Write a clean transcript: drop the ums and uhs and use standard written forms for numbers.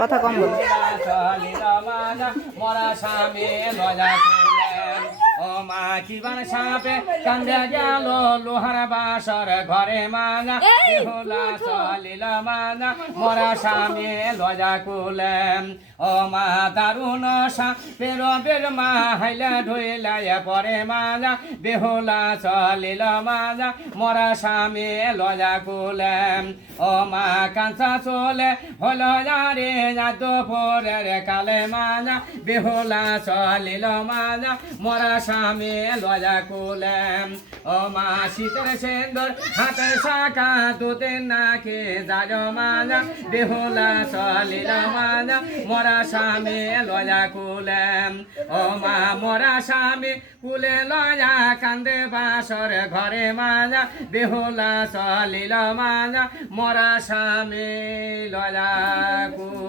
কথা কম বল। মরা স্বামী লজা কুলেন ও মা কিবান সাপে কান্দে গেল লোহার বাসর ঘরে মানা বেহুলা চলিল মানা মরা স্বামী লজা কুলেন ও মা দারুণ সাপের বের মা হাইলা ঢুইলা পরে মানা বেহুলা চলিল মানা মরা স্বামী লজা কুলেন ও মা কাঁচা চলে হল রে দুপুরের কালে মানা বেহুলা চলিল মানা মরা স্বামী লজা কুলেম ও মা শীতের সেন্দর হাতে শাখা দুতে নাকে যার মানা বেহুলা চলিল মানা মরা স্বামী লজা কুলেম ও মা মরা স্বামী কুলে লজা কান্দে বাসর ঘরে মানা বেহুলা চলিল মানা মরা স্বামী লজা কুলেম।